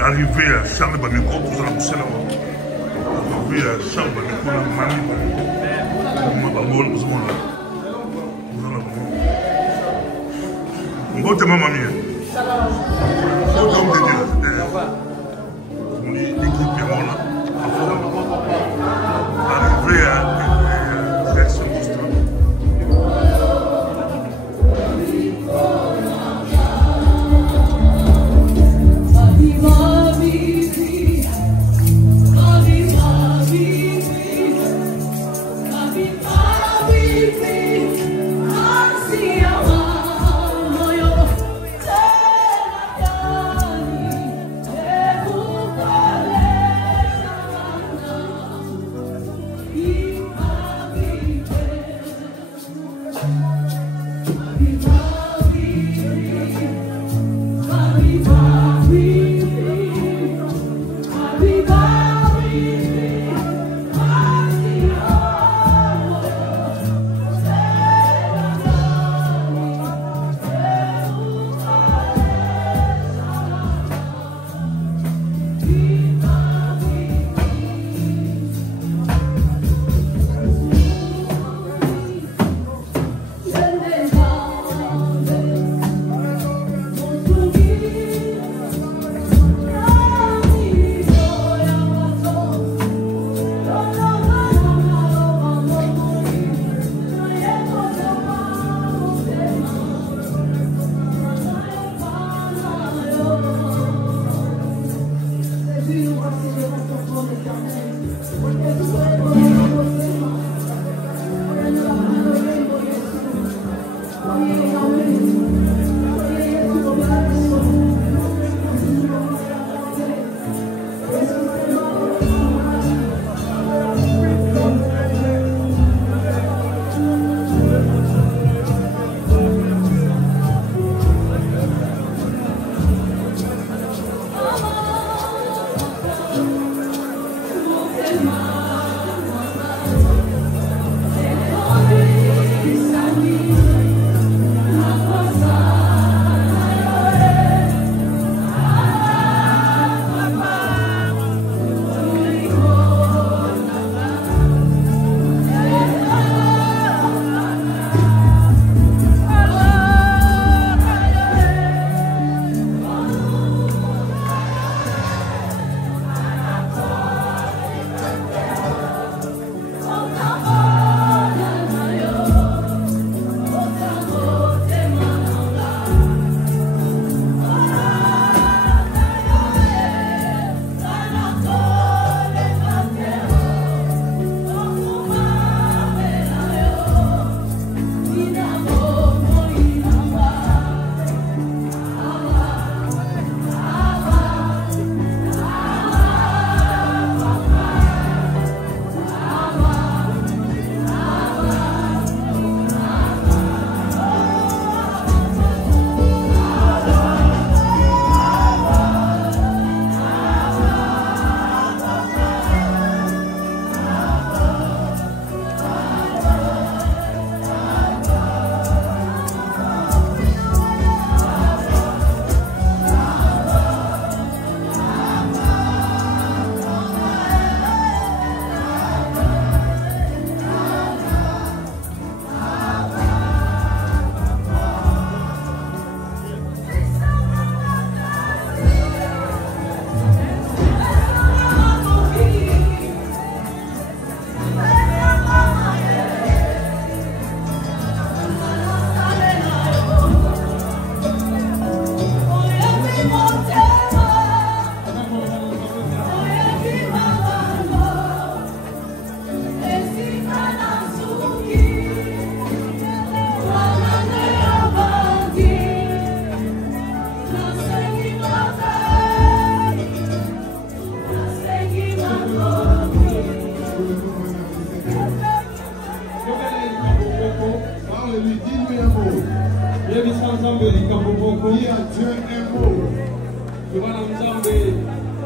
arrivé à Charles Bamiko, vous allez pousser là-bas. Arrivé à Charles Bamiko, la manie Bamiko. Vous allez vous allez mamie. Arrivé à direction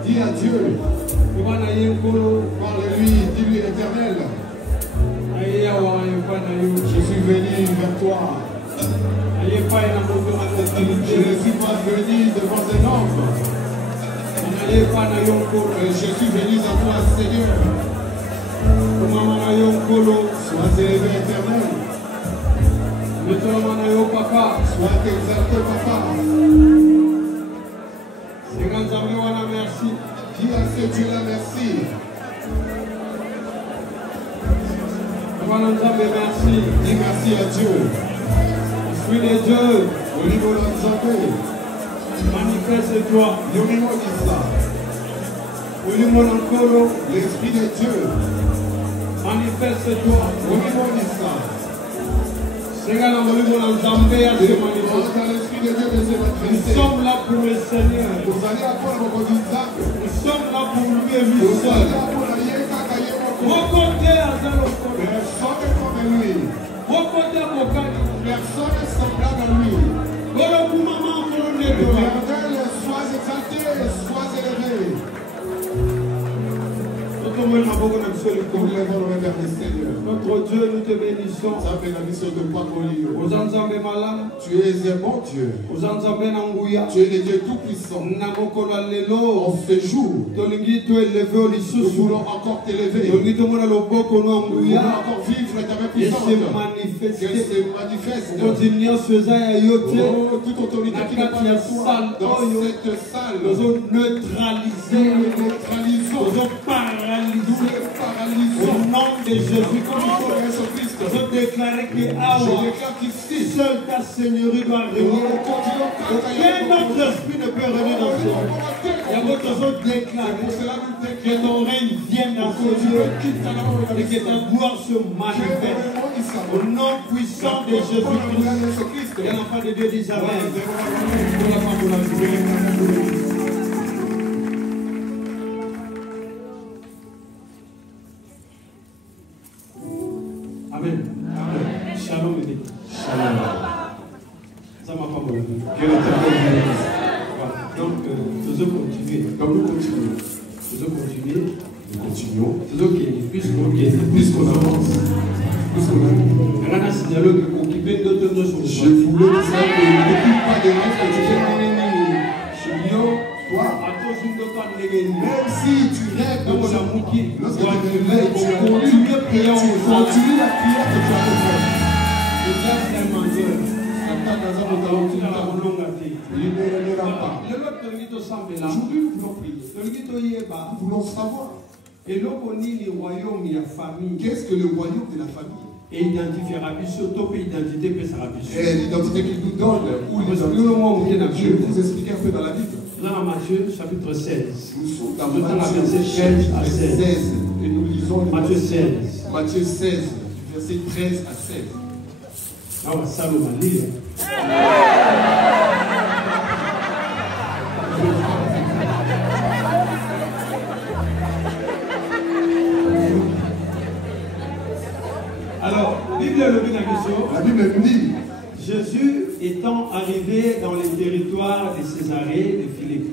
Dis à Dieu. Parle-lui, dis-lui éternel. Je suis venu vers toi. Je ne suis pas venu devant un homme. Je suis venu à toi, Seigneur. Sois élevé, éternel. Sois exalté, papa. Dis à ce Dieu-là merci. Dis merci à Dieu. Esprit de Dieu, Au niveau de l'Anzambé, manifeste-toi. L'Esprit de Dieu, Manifeste-toi. au niveau de ça. Seigneur, dans l'esprit de Dieu de se Dans l'Esprit de Dieu de se Nous manifester. sommes là pour le Seigneur. Vous allez avoir vos résultats. Nous sommes là pour lui et lui Vous seul. allez avoir la yéka. Reconnaissez à Zéro. Personne n'est comme lui. Reconnaissez mon cœur. Personne n'est semblable à lui. Éternel, sois exalté, sois élevé. Nous lèvons le vers le Seigneur. Notre Dieu, nous te bénissons. Ça fait la mission de Pacolio. Ozanzambe malam, Tu es un bon Dieu. Ozanzambe nanguya. Tu es le Dieu tout-puissant. Namokolo En lelo, ce jour, tolingi to elevé au nous lisusu. voulons encore t'élever. Tolingi to mona loboko no Nous voulons anguya. encore vivre ta main Et puissante. se Que manifester. se manifeste. Continuer ce ya yote. Oh, toute autorité qui n'est pas de toi dans cette salle. Nous Nous neutraliser. le neutralisons. Nous paralyser. Nous le paralysons. Au nom de Jésus Au nom de Jésus-Christ. je déclare que Je Awa, déclare qu'ici, seule ta Seigneurie doit nous régner. continuons Aucun autre esprit ne peut régner dans ce monde. Il y a votre chose déclarée que ton règne vienne dans ce lieu et que ta gloire se manifeste. Au nom puissant de Jésus-Christ. Et l'enfant de Dieu dit Amen. Amen. Shalom. Shalom. Ça m'a pas bon. Que l'Éternel vous bénisse. Donc, faisons continuer. Donc nous continuons. Faisons continuer. Nous continuons. Faisons qu'il Puisqu'on avance. Puisqu'on avance. Rana signalo que occuper d'autres nos Je choses. voulais dire ça que ne t'occupe pas de rêve que tu fais Chimio, toi, même si tu rêves de lorsque tu te lèves, tu continues la prière que tu as fait. Il ne l'ira pas. Aujourd'hui, nous voulons prier. Nous voulons savoir qu'est-ce que le royaume de la famille. Et identifiera surtout identité que ça Et l'identité qu'il nous donne, où je vais vous expliquer un peu dans la Bible. Dans Matthieu chapitre 16. Nous sommes dans Matthieu Matthieu 16 16 et nous lisons Matthieu 16. Matthieu 16, verset 13 à 16. Ah, Salomon, lire. Alors, Bible le dit la question. La Bible nous dit, Jésus étant arrivé dans les territoires de Césarée de Philippe,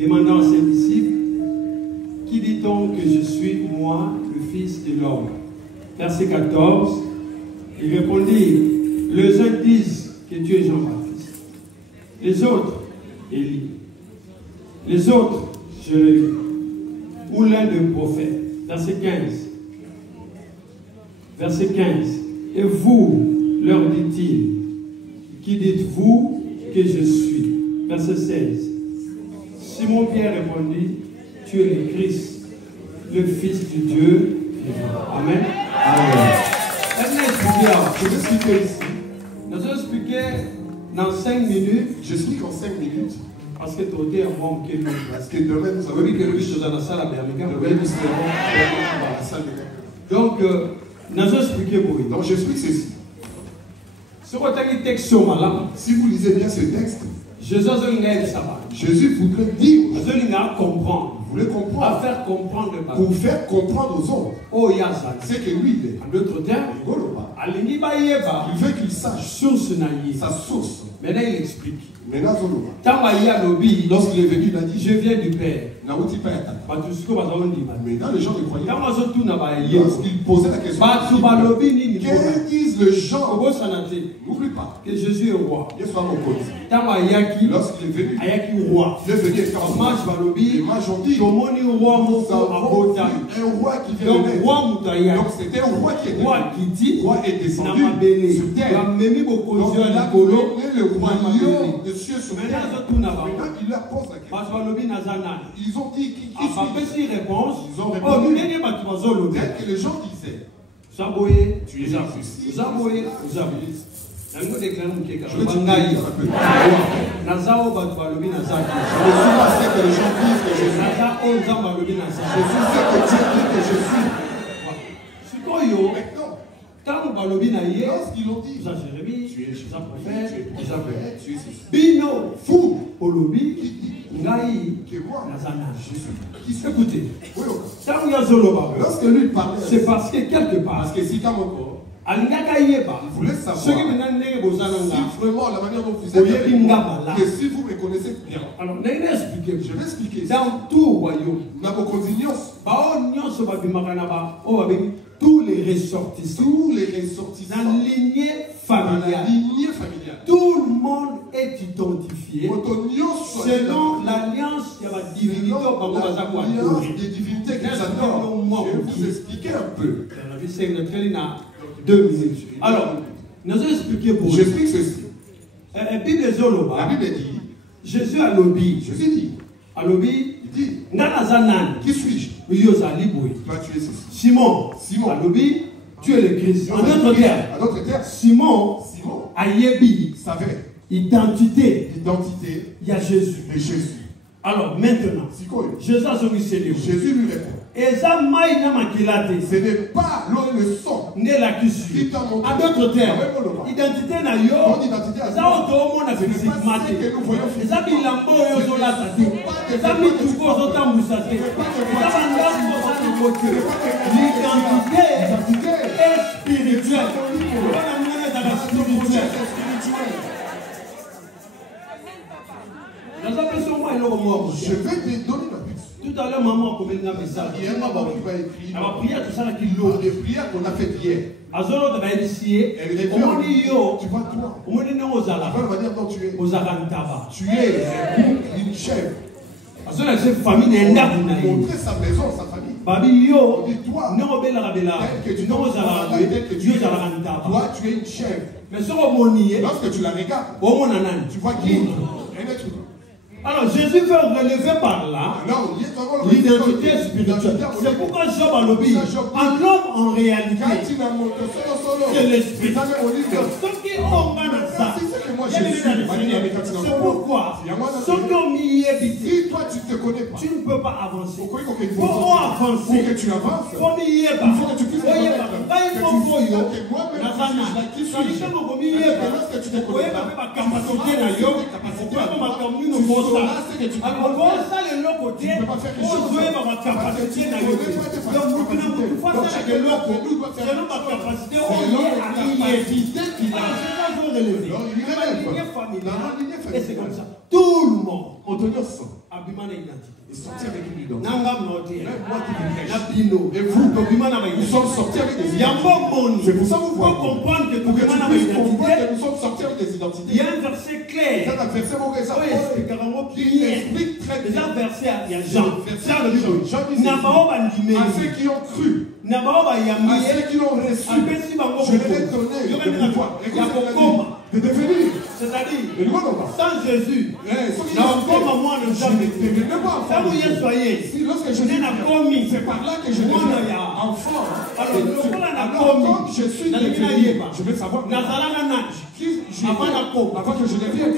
demandant à ses disciples, qui dit-on que je suis, moi, le Fils de l'homme? Verset 14, il répondit, les uns disent que tu es Jean-Baptiste, les autres, Élie, les autres, Jérémie, ou l'un des prophètes. Verset 15. Verset 15. Et vous, leur dit-il, qui dites-vous que je suis? Verset 16. Simon-Pierre répondit, tu es le Christ, le Fils du Dieu vivant. Amen. Amen. Je vais expliquer ici. Nous allons expliquer dans 5 minutes. J'explique en 5 minutes. Parce que tu es un bon qui Parce que demain, nous avons dit que lui, je dans la salle américaine. demain, nous serons dans la salle de réunion. Donc, nous allons expliquer pour lui. Donc, j'explique ceci. Si Si vous lisez bien ce texte, Jésus voudrait dire, comprendre. voulait À comprendre, faire comprendre le pour faire comprendre aux autres, Oh, Yazan. c'est que lui, il est. En d'autres termes, Rigolo pas. Alingi Bayeba, Il veut qu'il sache source naïe. sa source. Maintenant, il explique. Maintenant, Zoloba. Tamaïa Lobi, Lorsqu'il est venu, il a dit, je viens du Père. Naouti Payata. Batusko Bazaondi. Maintenant, les gens ne croyaient pas. Tamazotu Nabaye. Lorsqu'il posait la question, Batu Balobi Nini. que disent les gens? Obo Sanate, N'oublie pas, que Jésus est roi. Dieu soit mon côté. Lorsqu'il est venu, roi. il est venu étant roi. Les mages ont dit, nous avons vu un roi qui vient de naître. Donc c'était un roi qui était venu. Le roi est descendu sur terre. Donc il a donné le royaume de cieux sur terre. Maintenant il leur pose la question. Ils ont dit, qui suis-je? Ils ont répondu, tel que les gens disaient. Tu es injustice. Je vais te dire un peu. Je ne suis pas ce que les gens disent que je suis. Je suis ce que Dieu dit que je suis. Maintenant, lorsqu'ils ont dit, tu es prophète, tu es prophète, tu es ceci. Fou, que moi, je suis. Écoutez, lorsque lui parlait, c'est parce que quelque part, parce que si comme encore, il voulait savoir si vraiment la manière dont vous êtes, que si vous me connaissez bien. Alors, je vais expliquer. Dans tout royaume, tous les ressortissants, dans la lignée familiale, tout le monde est identifié selon l'alliance des divinités qu'ils adorent. Je vais vous expliquer un peu. 2 minutes. Alors, nous allons expliquer pour vous. J'explique ceci. La Bible dit, Jésus a lobby. Jésus dit, il dit, qui suis-je? Toi, tu es ceci. Simon a lobby, tu es le Christ. En d'autres termes, Simon a yebi, savait, identité, il y a Jésus. Et Jésus. Alors maintenant, Jésus lui répond. Ce n'est pas le sang qui t'a montré. En d'autres termes, identité na yo, ça auto monde physiquement. Ça bilambo yo zola tati. Ça mi tuko zota musate. Ça banda ko l'identité est spirituelle. Je vais te donner ma piste. Tout à l'heure, maman a commis un message. Il y a un maman qui va écrire. Elle va prier tout ça qui l'eau. Les prières qu'on a faites hier. Azolo de initié. Tu vois toi. Tu vas dire non, tu es. Tu es une chèvre. Azolo c'est famille d'Enda. Montrer sa maison, sa famille. Babio. Dis-toi. Non bella bella. Que tu toi, tu es une chèvre. Mais sur le lorsque tu la regardes, tu vois qui? Un être humain. Alors Jésus veut relever par là l'identité spirituelle. C'est pourquoi Job a lobby. En l'homme en réalité, c'est l'esprit. C'est pourquoi si toi tu te connais pas, tu ne peux pas avancer. Pour avancer, que tu avances, il faut que tu puisses te connaître. Lorsque tu te connais et c'est comme ça. Tout le monde est sorti avec une identité. Et vous, nous sommes sortis avec des identités. C'est pour ça que vous pouvez comprendre que nous sommes sortis avec des identités. Il y a un verset clair. C'est un verset qui explique très bien. Il y a Jean. À ceux qui ont cru, à ceux qui ont reçu, je leur ai donné le pouvoir de devenir. C'est-à-dire, sans Jésus, lorsque je dis, c'est par là que je deviens enfant. Alors, comme je suis devenu, je veux savoir qui avant que je devienne.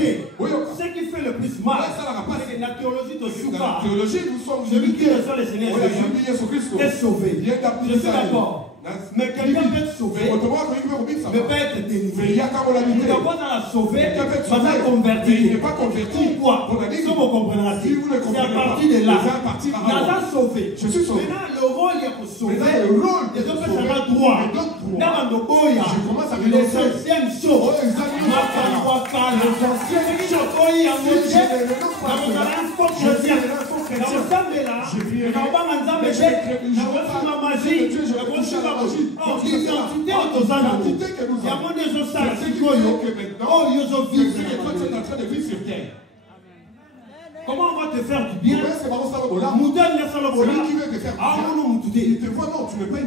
Ce qui fait le plus mal, c'est que la théologie de Souka, nous sommes celui qui reçoit le Seigneur est sauvé. Je suis d'accord. Mais quelqu'un peut être sauvé, mais peut être délivré. Nous devons la sauver, mais la convertir. Il n'est pas converti. Pourquoi? Si vous comprenez, c'est à partir de là. Il a déjà sauvé. Je suis sauvé. Maintenant, le rôle est pour sauver. Le rôle des autres personnes droit. Je commence à les anciennes choses. train de vivre sur terre. Comment on va te faire du bien? Celui qui veut te faire du bien, il te voit, non, tu me payes.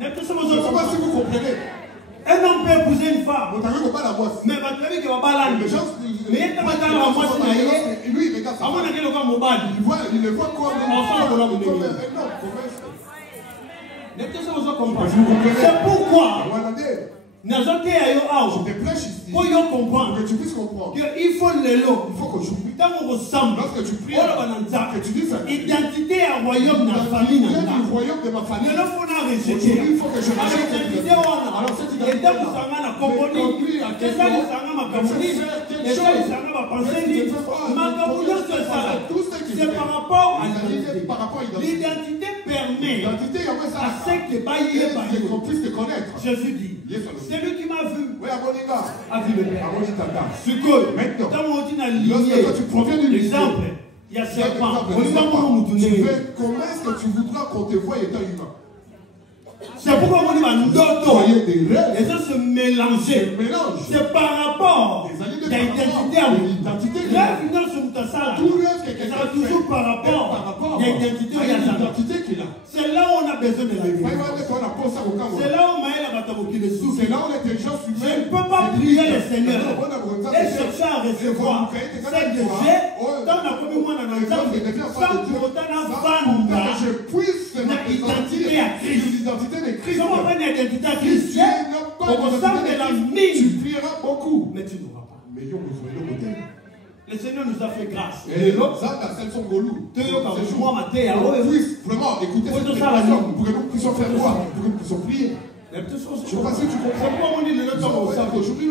Je ne sais pas si vous comprenez. Un homme peut épouser une femme. Mais tu pas la moisse. Mais tu as vu qu'il va pas là. Les gens, Mais il n'y a pas de la moisse. Lui, il regarde ça. Il le voit comme un homme. C'est pourquoi je te prêche ici pour comprendre que tu puisses comprendre qu'il faut le lot. Il faut qu'aujourd'hui, ressemble. lorsque tu pries, que tu dis ça. Identité à royaume dans la famille. Du royaume de ma famille. Aujourd'hui, il faut que je rejette cette identité. Alors cette identité, c'est par rapport à l'identité. l'identité permet à ce qu'on puisse te connaître. Jésus dit, celui qui m'a vu a vu le Père. Maintenant, dans mon lorsque tu proviens d'une exemple, il y a serpent. comment est-ce que tu voudras qu'on te voie étant humain? C'est pourquoi on dit des rêves. les gens se mélanger. C'est par rapport à l'identité. Rêve dans son tassala. C'est toujours par rapport à l'identité qu'il a. C'est là où on a besoin de la vie. C'est là où Maël a qui le souffle. C'est là où l'intelligence Je ne humaine. peux pas prier le Seigneur et chercher à recevoir ce que j'ai dans la commune sans pour autant vendre Je puisse l'identité à Christ. l'identité de Christ. Si on prend l'identité à Christ, on ressemble de la tu mine. prieras beaucoup. Mais tu n'auras pas. Mais yo, Le Seigneur nous a fait grâce. et l'autre, ça, c'est son golou. Moi, ma terre, Puisse vraiment écouter cette prédication pour que nous puissions faire quoi? Pour que nous puissions prier. Je ne sais pas si tu comprends. Pourquoi on dit le Lord Aujourd'hui,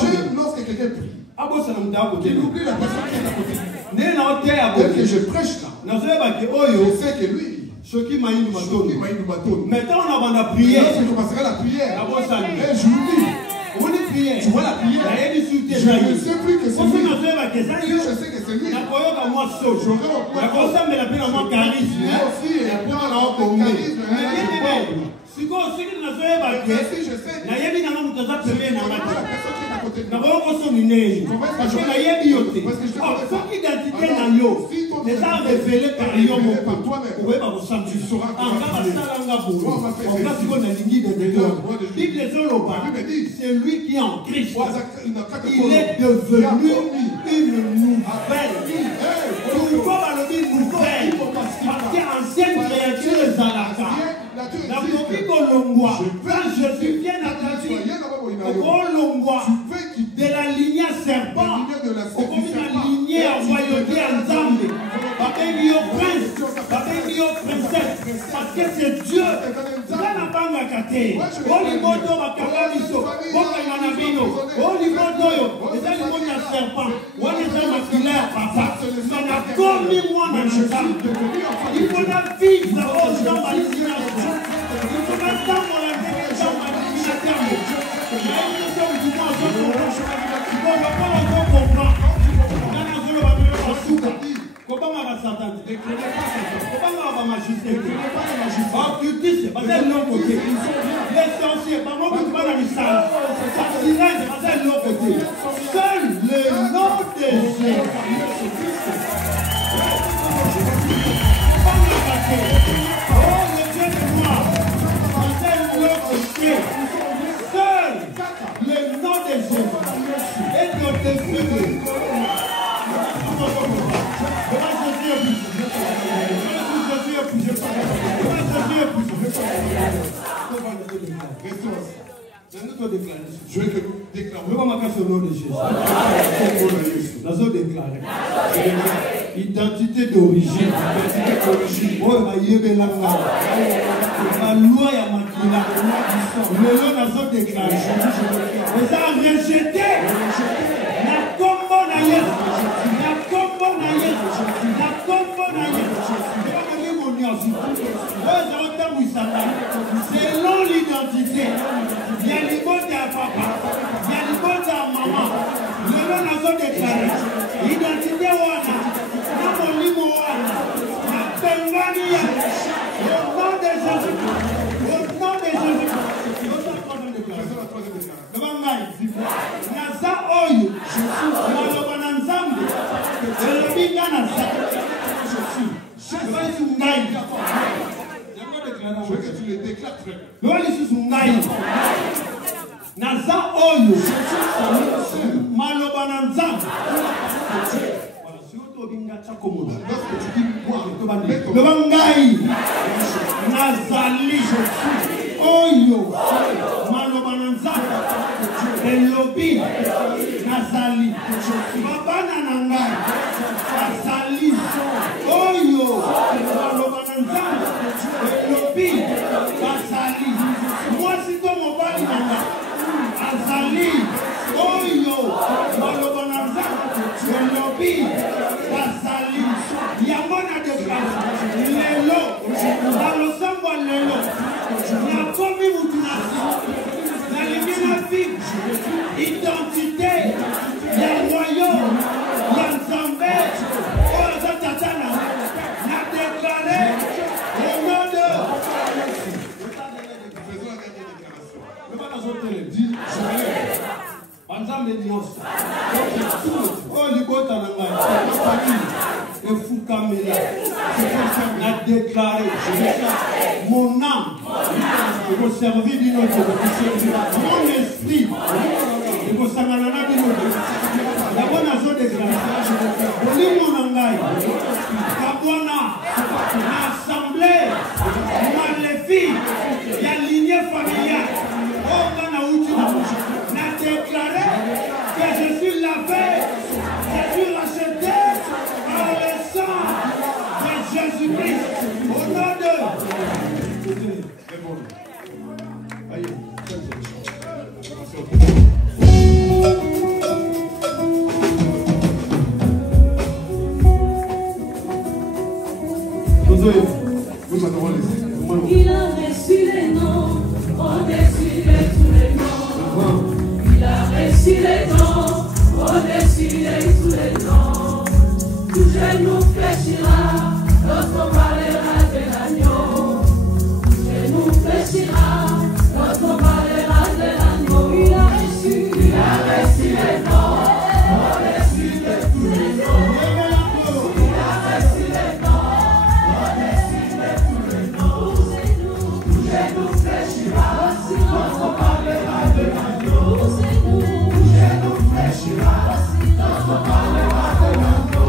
j'aime lorsque quelqu'un prie. Qu'il oublie la personne qui est à côté. Tel que je prêche là, je sais que lui, maintenant on a prié. lorsque je commencerai la prière, Ah bon, ça, lui. et je vous dis, tu vois la prière, je ne sais plus que c'est lui. Je sais que c'est lui. C'est lui qui est en Christ. Il est devenu une nouvelle vie. Parce qu'ancienne créature est à la carte. La copie Colombois, quand Jésus vient à ta vie, Colombois, de la lignée serpent, au combien la lignée a royauté ensemble, princesse, parce que c'est Dieu. Il faut la vivre dans ma imagination. Il faut la dans mon intelligence, ma imagination. Seul le nom de Jésus. Seul le nom de Jésus est notre Dieu. Je veux que nous déclarons. Au nom de Jésus. Nous déclarer. Identité d'origine. Oh, la loi ya makila. Le nom nous déclaré. Nous avons rejeté. La combo na Yesu. La combo na Yesu. La combo na Yesu. Selon l'identité, il y a les mots de papa, il y a les mots de maman. Le nom n'a pas déclaré. L'identité wana, na molimo wana, na pengania. Au nom de Jésus, au nom de Jésus. Naza Je veux que tu le déclares très bien. Naza oyo Maloba na nzambe. Lorsque tu dis moi, le bangai nazali oyo maloba na nzambe elobi nazali babana na ngai nazali oyo maloba na nzambe elobi nazali mwasi to mobali na ngai azali oyo maloba na nzambe elobi nazali yango na deklasi lelo na losambo lelo nakomi mutu nalingi na vive identité ya royaume ya nzambe oyo aza tata na na deklare au nom de banzambe nyonso oyo libota na ngai efukamela na déclaré mon âme pour servir bino mon esprit pour sangana na bino d'abord nazo déclaré olimo na ngai kabwana na assemblée na levi ya lignée familiale oyo na uti na déclaré que je suis lavé, je suis racheté par le sang de Jésus-Christ. Au nom de... Il a reçu les noms, au-dessus de tous les noms. Il a reçu les noms, au-dessus de tous les noms. Tout genou fléchira lorsqu'on parlera de l'agneau. Tout genou fléchira lorsqu'on parlera de l'agneau. Il a reçu les noms, au-dessus de tous les noms. Il a reçu les noms, au-dessus de tous les noms. Tout genou fléchira lorsqu'on parlera de l'agneau. Tout genou fléchira lorsqu'on parlera de l'agneau.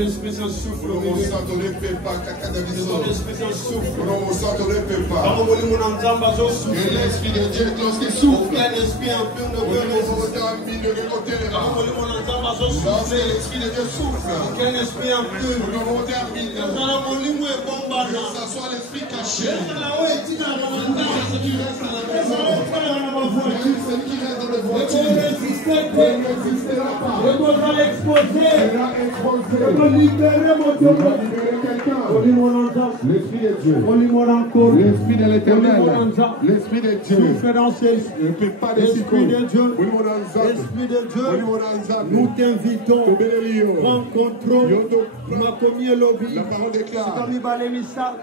Esprit Saint souffle. Mon Santo ne peut pas, caca de Que ton Esprit Saint souffle. Mon Santo ne peut pas. Que l'Esprit de Dieu, lorsqu'il souffle, aucun esprit impur ne peut résister. Lorsque l'Esprit de Dieu souffle, Aucun esprit impur. que ce soit l'Esprit caché, celui qui reste dans les voitures, il n'existera pas. Sera exposé. Sera exposé. Pour libérer mon Il va libérer quelqu'un. L'Esprit de Dieu. L'Esprit de l'Éternel. L'Esprit de Dieu. Ne peut pas Esprit de Dieu. Esprit Esprit de Dieu, nous t'invitons, prends contrôle, makomi elobi, la parole déclare. sikami balemisa,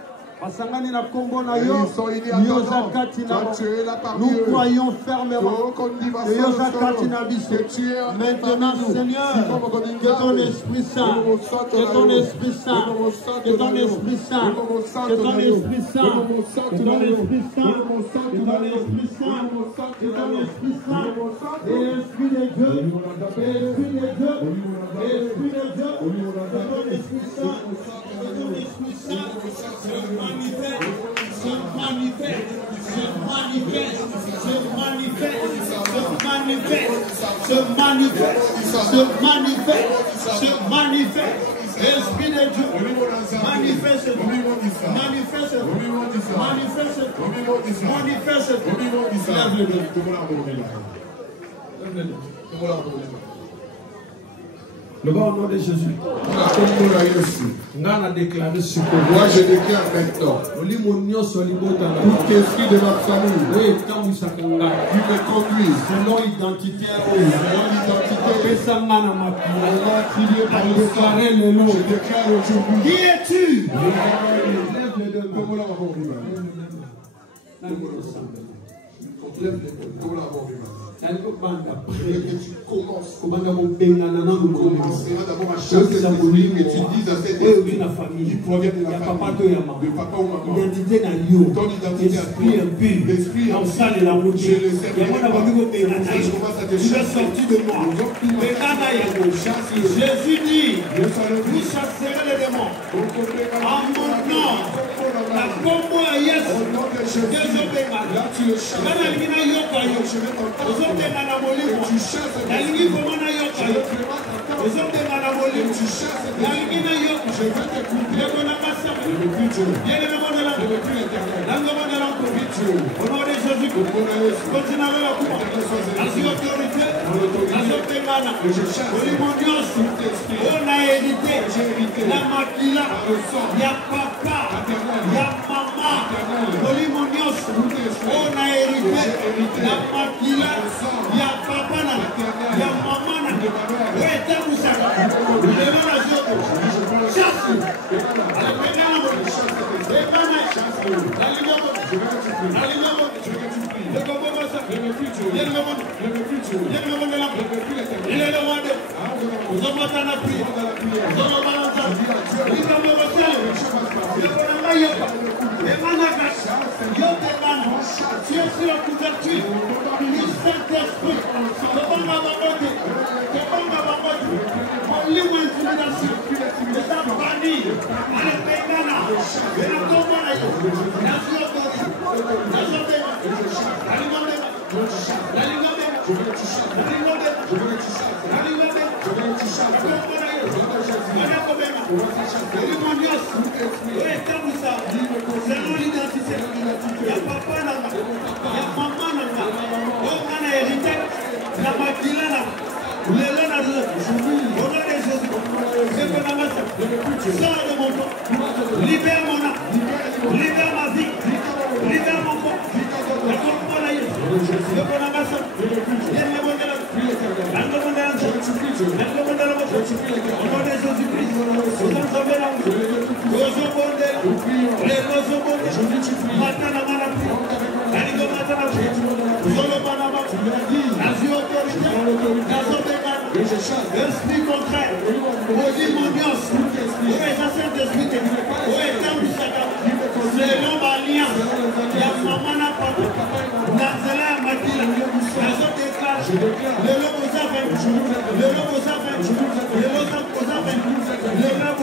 basangani na kombo na Ils yo, sont unis à ton nom. Zakati na Toi, tu es là parmi nous eux. croyons fermement Que que Zakati na biso. tu es Maintenant, Seigneur, que ton Esprit Saint, que ton Esprit Saint, que ton Esprit Saint, que ton Esprit Saint, que ton Esprit Saint, que ton Esprit Saint, que ton Esprit Saint, et l'Esprit de Dieu, l'Esprit de Dieu, l'Esprit de Dieu, que ton Esprit Saint, que ton Esprit Saint se manifeste, se manifeste, se manifeste, se manifeste, se manifeste, se manifeste, se manifeste, se manifeste. Esprit de Dieu, manifeste, manifeste, manifeste, manifeste. Le bon nom de Jésus. Moi je déclare maintenant. Tout esprit de ma famille qui me conduise selon l'identité, je déclare aujourd'hui. Qui es-tu? Tu commenceras d'abord à chasser cet esprit et tu dis à cet esprit qui provient de la famille, de papa ou maman, ton identité à toi, l'esprit je le sais, je commence à te chasser. De moi. Jésus dit, vous chasserez les démons. En mon nom, la combo à Yes, Là tu le chasses. Tu chasses au nom de Jésus, continue avec la coupe. La autorité, on a hérité, la maquilla, il y a papa, il y a maman, Olimonios, on a hérité, la maquilla, il y a papa, il y a maman, où est-ce que vous libère mon âme, libère ma vie, libère mon corps, l'esprit contraire, démonios, c'est l'homme alliance, il y a maman n'a pas Nazela Matila, Nazo déclare, le l'homme aux affaires, le l'homme aux affaires, le l'homme aux affaires, le l'homme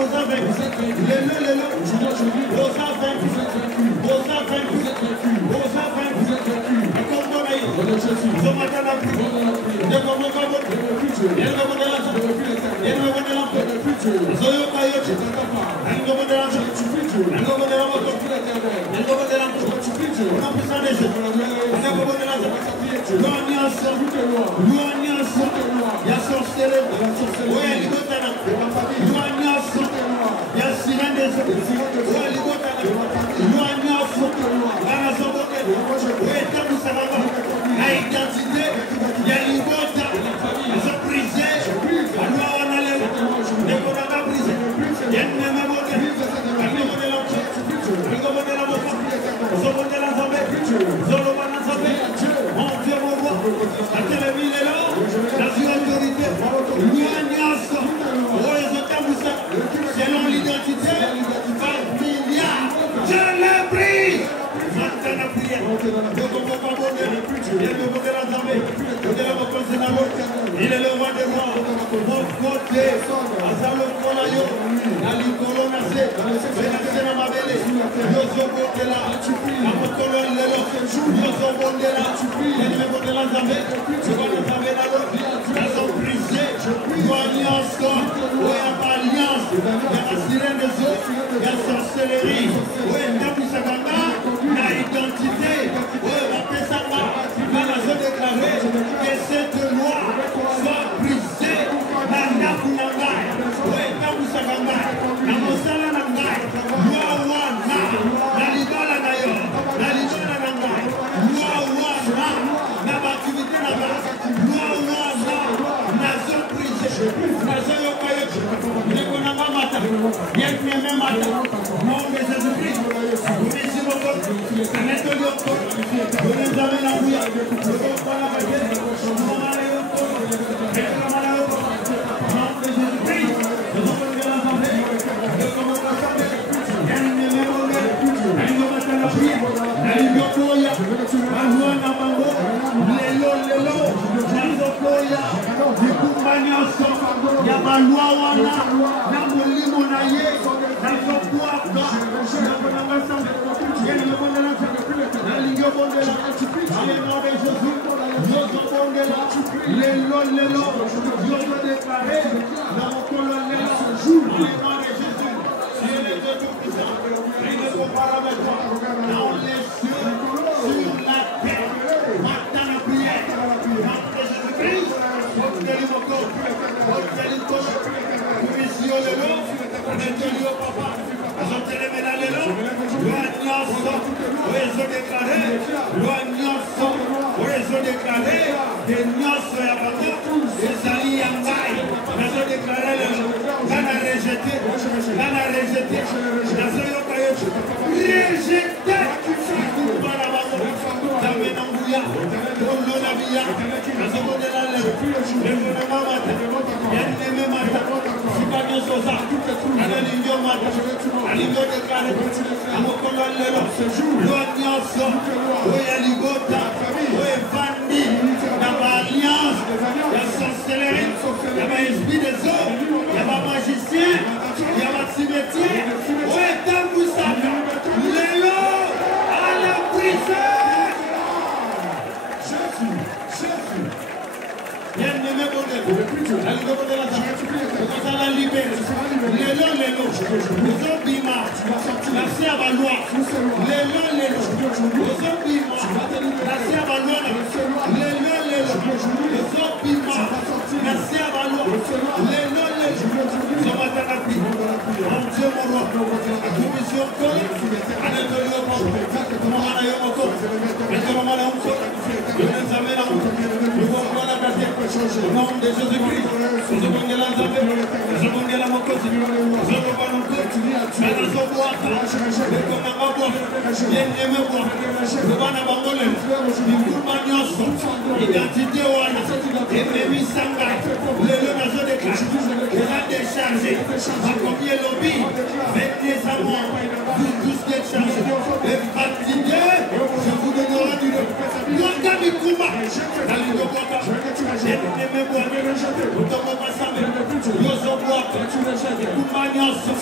Kumba nyonso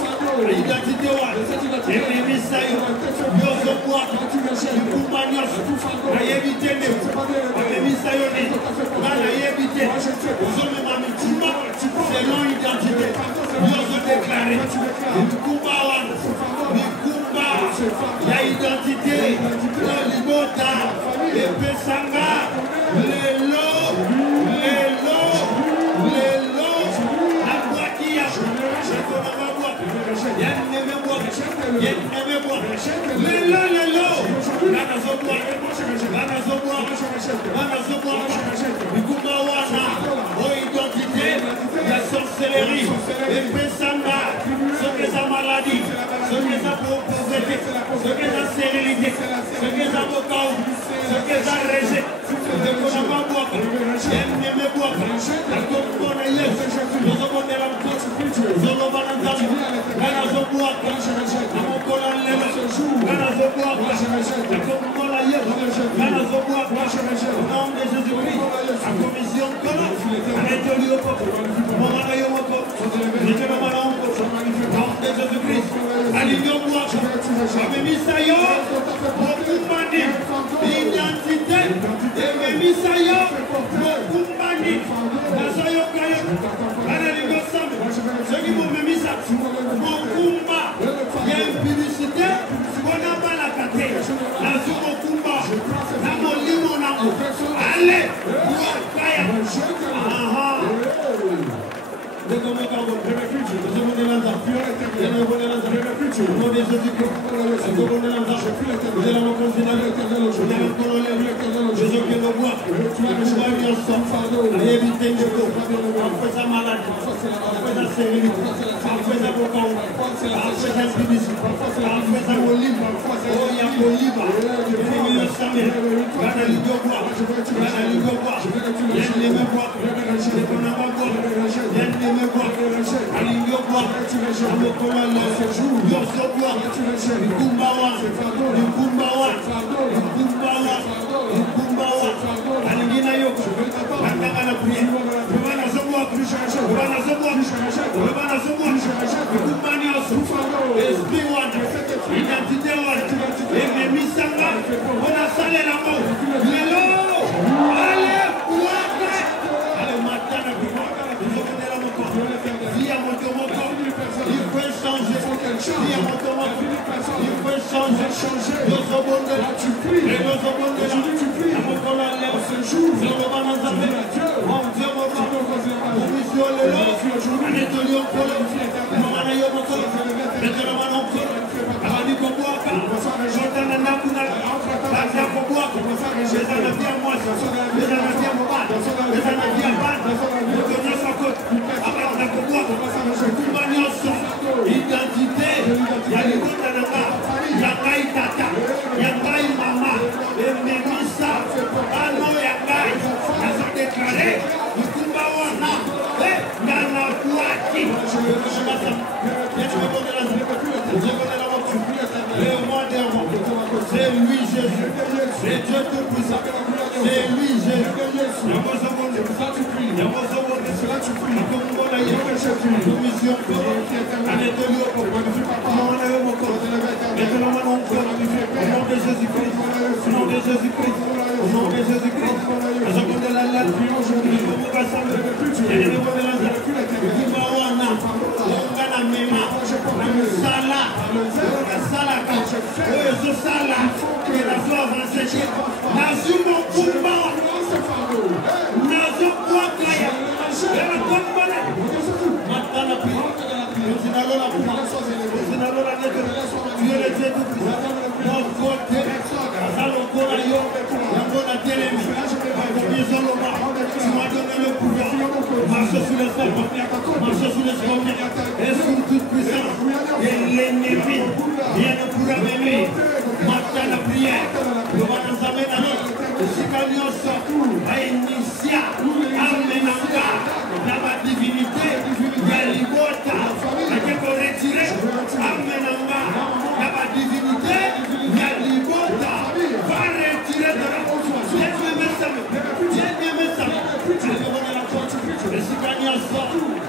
identité wana ememisa yo nyonso bwaka likumba nyonso nayebi te nde ememisa yo nde nga nayebi te ozomema mitima selon identité nyonso déclaré likumba wana likumba ya identité na libota epesanga lelo la sorcellerie, ce que sa maladie, ce que sa pauvreté, ce que sa stérilité, ce que sa bocao, ce que sa rejet, ce que sa boîte,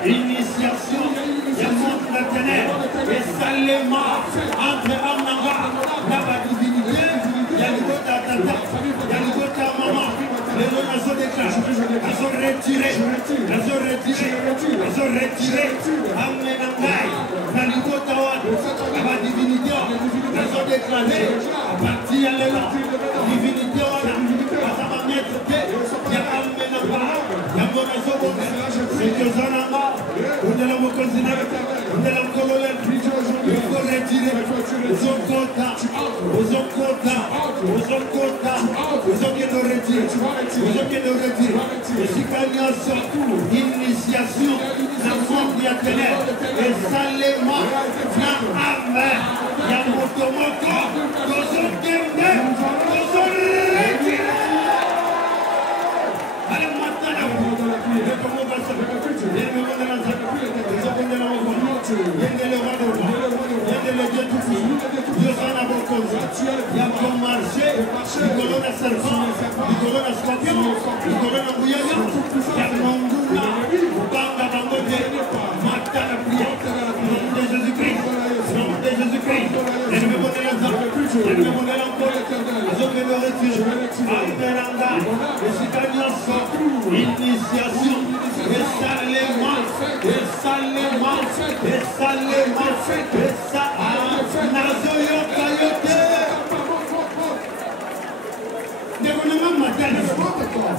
Initiation, il y a monde de la ténèbres. Salema, entre Amnanga, la divinité, il y a le côté à Tata, il y a le côté à Maman, les gens sont déclarés, ils sont retirés, Amenangai, la côté à la divinité, ils sont déclarés, à partir de là, divinité, ça va mettre, il y a Amenanga, il y a Monazoboga, c'est que Zananga, on est là au continent, on est là au colonel, il faut retirer, aux hommes contents, aux hommes contents, aux hommes contents, aux hommes qui nous retirent, aux hommes qui nous retirent, et si quelqu'un sort, initiation, la forme de la ténèbre, et Salema, la âme, la motomoko, aux hommes qui nous retirent. Allez, maintenant, comment va ça? Initiation, et Salema,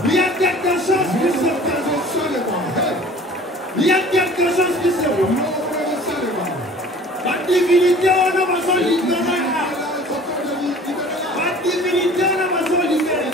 il y a quelque chose qui se passe. Il y a quelque chose qui se passe. La divinité, on a besoin de libérer. La divinité, on a besoin de libérer.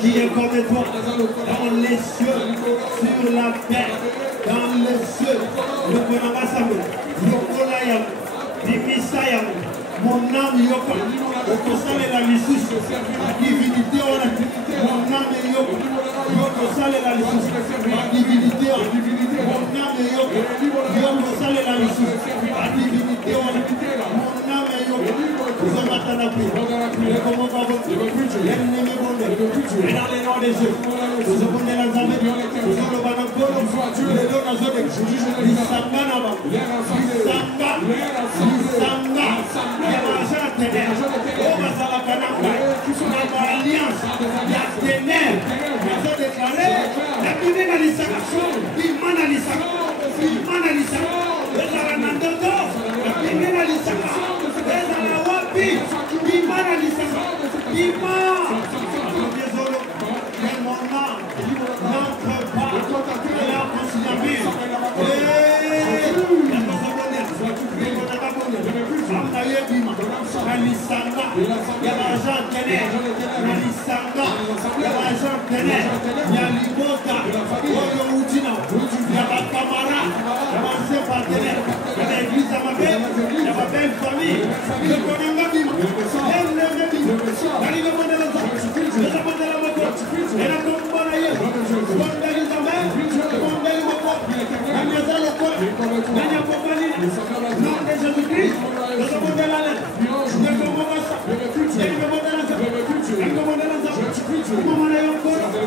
Qui est comme toi dans les cieux, sur la terre, dans les cieux, le Bonamassam, le Kolayam, le Missayam, mon âme Yoko, le Kosal et la Lissus, la divinité, mon âme Yoko, Yoko Sal et la Lissus, la divinité, mon âme Yoko, Yoko Sal et la Lissus, la divinité, mon âme Yoko. Nous sommes à Tanapi, comment va votre l'ennemi bondé, et dans les noms des yeux, nous sommes dans la Zambie, nous sommes au Banakolo, les deux dans Zodek, Isanga Naba, Isanga, Yamasa Ténèbres, Obasala Kanaka, notre alliance, la ténèbres, nous avons déclaré, la Bible à l'Issaka, Iman à l'Issaka, Iman à l'Issaka, les Aranandodo, la Bible à l'Issaka, les Arawapi, Iman à l'Issaka, Iman, désolé, mais mon âme n'entre pas dans la consignation. Lisanga, Yabajan Tene, Lisanga, Yabajan Tene, Yalimota, Oyo Utina, Yabakamara, Yabanse Patene, L'église à ma belle, à ma belle famille, je connais ma vie, elle l'aime bien, elle est bonne à la zone, je la bonne à la moto, elle a comme bonne ailleurs, bonne d'aller à main, bonne d'aller au corps, elle est à le corps, elle est à compagnie, non de Jésus-Christ, je la bonne à la lettre, je commande ça, elle me bonne à la zone, elle commande à la zone, je commande à la corps, je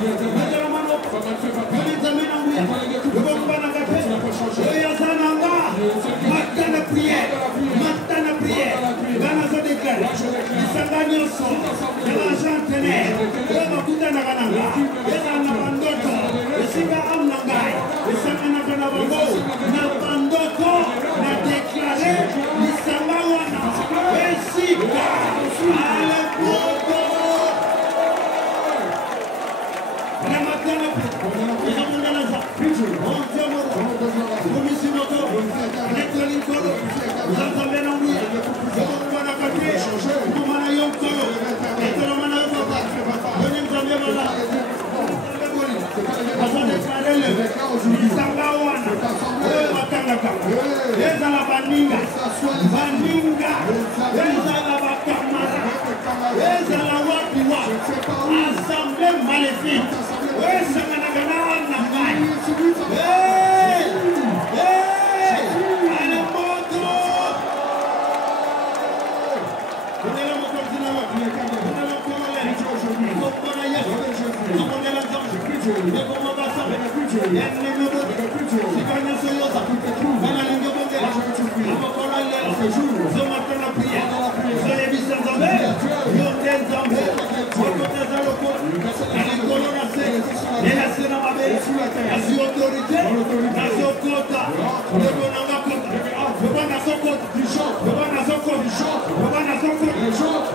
la mano, je les amène en bouillard, je commande à la café, je y a ça dans la matin de prière, dans la zone de clair, ils s'engagent ensemble, et l'argent tenait, et la putain de Gananga, et la Nabandoto, et Sika Amnangai, et Sakana Kanababo, Nabandoto, n'a déclaré, l'Isamawana, et Sika, Alepoto, la matin de prière, ils ont monté la zone, on tient mon nom, Moto, Electronic Colo, Zanzabena Mouya, Zamana Kate, Kumana Yonkolo, Eteromana Papa, Donim Zambela, Azade Karele, Sangawana, Wakangaka, Ezala Baninga, Baninga, Ezala Bakamara, Ezala Wapiwa, Assemblée maléfique, Ezala Nagai,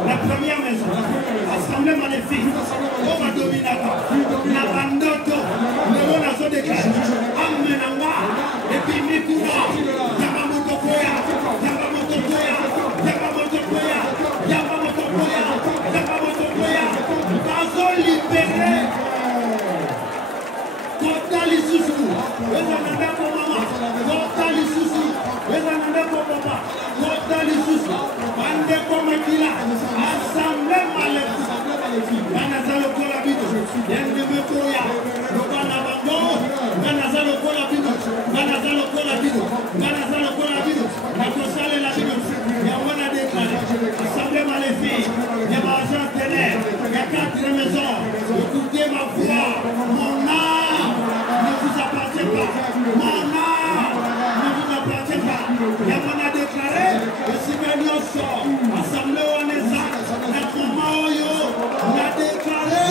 la première maison, assemblée maléfique, on va dominer la bandoto, le monde a son déclaré, Amenanga, et puis Mikuna, Yamamotokoya, Yamamotokoya, Yamamotokoya, Yamamotokoya, Yamamotokoya, Bazo libéré, Total Isusu, Ezananda pour maman, Total Isusu, Ezananda pour papa, Total Isusu, Ande Komakila, Assemblée maléfique, Ganazalo Kolabito, Yende Mekoya, Lokana Bando, Ganazalo Kolabito, Ganazalo Kolabito, Ganazalo Kolabito, Nakosale Labito, Yawana déclaré, Assemblée maléfique, Yabajan Tener, Yakatire Maison, écoutez ma voix, mon âme ne vous appartient pas, mon âme ne vous appartient pas, Yawana déclaré, le Seigneur sort, Assemblée Wanesa, notre Maoyo, on a déclaré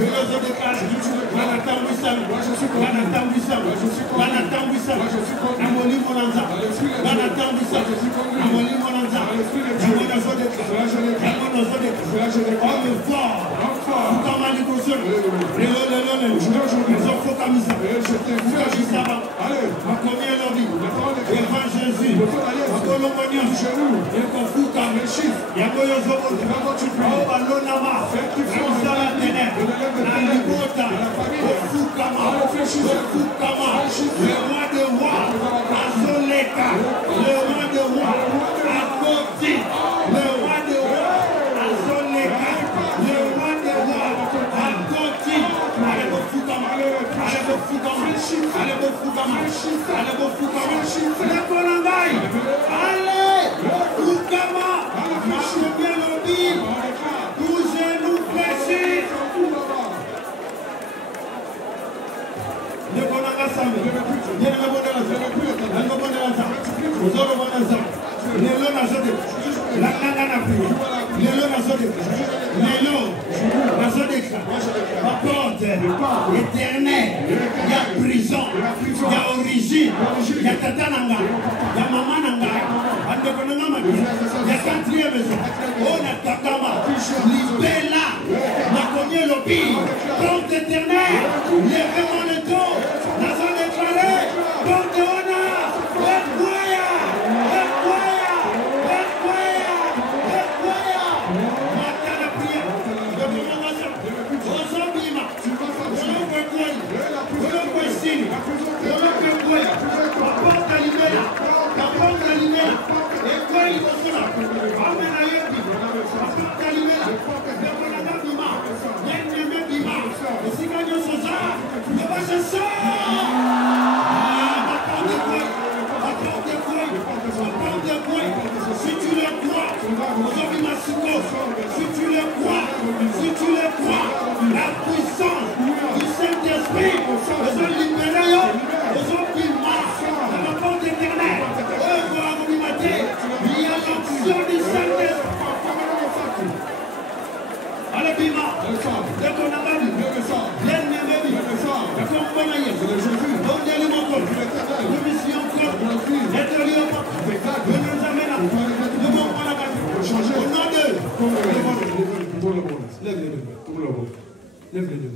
que Banatambisa. Banatambisa. Amoli Monanza. Banatambisa. Amoli Monanza. Amona Zodeka. Amona Zodeka. Homme fort. Fukamani Kosyo. Léo. Ils ont focamisé. Focamisaba. Makomie Lobi. Devant Jésus. Makolomonion. Yekofuka. Yakoyo Zobote. Obalonama. Ramsala Ténèbre. Nalikota. Ofukama. Ofukama. Le roi de rois. Azoleka. Le roi de rois. Akoti. Le roi de rois. Azoleka. Le roi de rois. Akoti. Allez Ofukama. Allez Ofukama. Allez Ofukama. Allez Ofukama. Le Kolangai. Allez. Ofukama. Marche bien le bide. Bougez-nous fléchis. Le Konanga Sami. Bien le Bonela Sami. Le Bonela Sami. Ozoro Bonela Sami. Lélo Nazode. La Nana Pri. Lélo Nazode. Lélo Nazode. La porte éternelle. Il y a prison. Il y a origine. Il y a Tatananga. Il y a Mamananga. Il y a quatrième maison. On a Takama. Libella. Nakonye Lobi. Porte éternelle. Lèvez-moi le dos. Nazan déclaré. Porte honneur. Ekwaya. Ekwaya. Ekwaya. Ekwaya. Matin la prière. De commandation. Ozobima. Olokwekwaya. Olokwesini. Olokwekwe. La porte à Libella. La porte à Libella. Ekwaya Ikosola. Amen Ayebi. La porte à Libella. Le Konaga Bima. Yeneme Bima. Le Siganyo Sosa. Le Bachassa. La porte de Koué. La porte de Koué. La porte de Koué. Si tu le crois, aujourd'hui Massiko, si tu le crois, la puissance du Saint-Esprit, ils ont libéré, ils ont pima, dans la porte éternelle. Il y a l'action du Saint-Esprit. Allez, Bima, dès qu'on a mal, bien aimé, dès qu'on connaît, donc il y a le monde, le mission encore, être lié au peuple, de nous amener là, le monde qu'on a battu, au nom de lève les deux, lève les deux.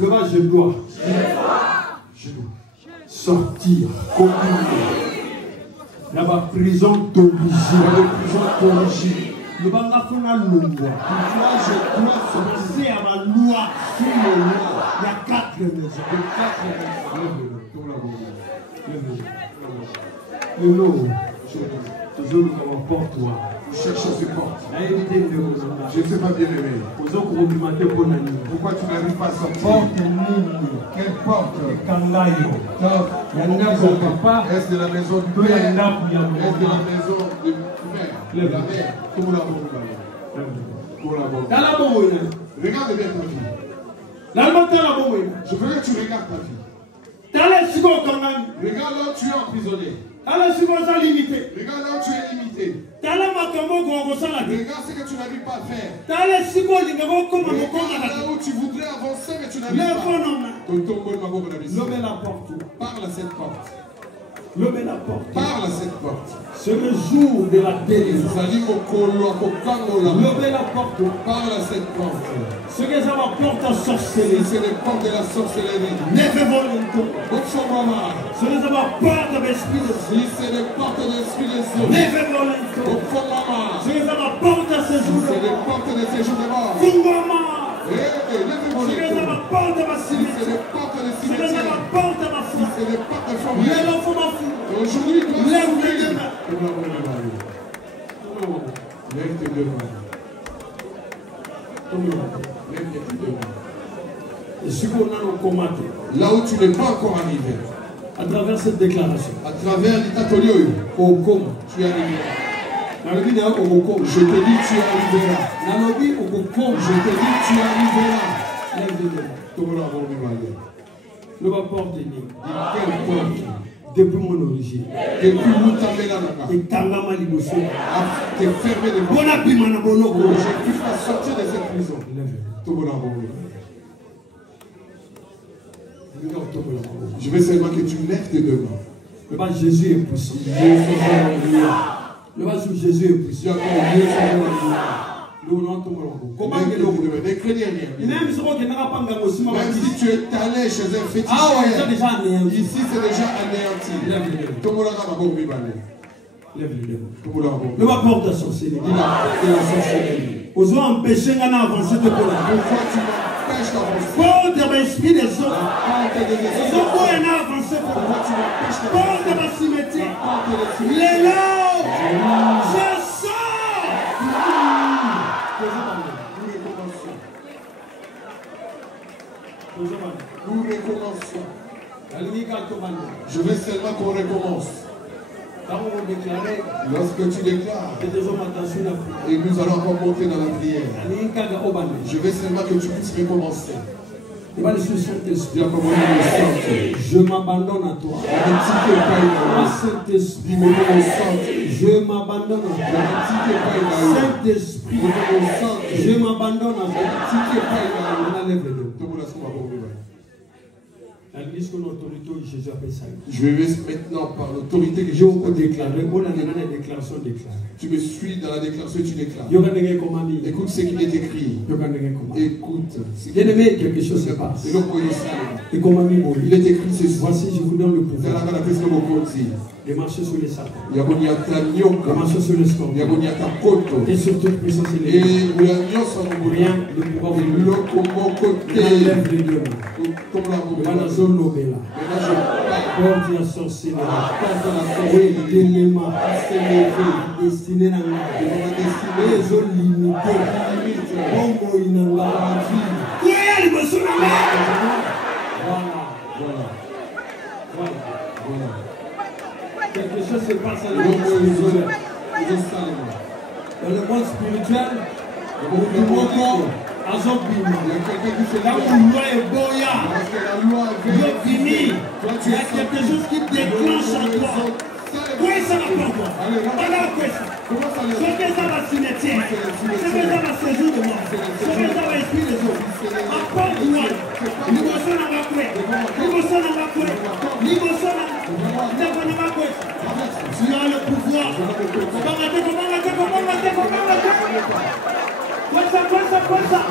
Le bas, je dois sortir, communier. Dans ma prison d'origine, le Bangafona Lungwa, je dois sortir à ma loi sur le loi. Il y a 4 maisons. Le lot, toujours nous avons porte toi. Nous cherchons ces portes. Je ne sais pas bien aimé. Pourquoi tu n'arrives pas à sortir? Quelle porte? Est-ce de la maison du père? Est-ce de la maison de la mère? Regarde bien ta vie. Je veux que tu regardes ta vie. Regarde là où tu es emprisonné. Regarde là où tu es limité. Regarde ce que tu n'arrives pas à faire. Regarde là où tu voudrais avancer mais tu n'arrives pas. Parle à cette porte. Parle à cette porte. C'est le jour de la délivrance. Levez la porte. Parle à cette porte. Ce que ça va porte à sorcellerie. C'est les portes de la sorcellerie. Ce que ça va porte à l'esprit de Dieu. C'est les portes de l'esprit de Dieu. Ce que ça va porte à séjour. C'est les portes de séjour de mort. Ce que ça va porte à ma cimetière. C'est les portes de Ce que ça va porte à ma foi. C'est les portes de famille. Aujourd'hui, lève tes deux mains. Lève tes deux mains. Là où tu n'es pas encore arrivé. À travers cette déclaration. À travers l'Itatolio. Tu es arrivé là. Je te dis tu es arrivé là. Je te dis tu es arrivé là. Lève tes deux mains. Le rapport de Dieu. Quelle porte? Depuis mon origine. Depuis où tu as mis là. Et Tangama Liboso. Tu es fermé de bon abimana bonoko. Je pu pas sortir de cette prison. Je veux seulement que tu lèves tes deux mains. Le bas Jésus est puissant. Le bas Jésus est puissant. Même si tu es allé chez un féticheur, ici c'est déjà anéanti. Le bas porte à sorcellerie. Aux gens empêchés d'avancer de pour porte l'esprit des autres. Ils ont beau en avancer pour moi. Porte ma cimetière. Les là, je sors. Nous recommençons. Je veux seulement qu'on recommence. Lorsque tu déclares, et nous allons encore monter dans la prière, je veux seulement que tu puisses recommencer. Je m'abandonne à toi. Saint-Esprit, je m'abandonne à toi. Saint-Esprit, je m'abandonne à toi. Je vais maintenant par l'autorité que je vous déclare. Tu me suis dans la déclaration et tu déclares. Écoute ce qui est écrit. Écoute. Bien-aimé, quelque chose se passe. Et comment il est écrit ceci. Voici, je vous donne le pouvoir de marcher sur les serpents, de marcher sur les scorpions, et sur toute puissance et rien ne pourra vous enlève les deux mains. Porte la sorcellerie, l'élément, destiné dans la les zones limitées, voilà. Quelque chose se passe dans le monde spirituel. Dans le monde spirituel, il y a quelqu'un qui fait là où la loi est boya. Il y a quelque chose qui déclenche en toi. Oui, ça va pas toi. Voilà quoi ça. Ce que ça va cimetière. Ce que ça va séjour de mort. Ce que ça va esprit des autres. Apporte-moi. L'émotion n'a pas quoi. L'émotion n'a pas quoi. L'émotion n'a pas quoi. Tu as le pouvoir. Comment rater. Quoi ça.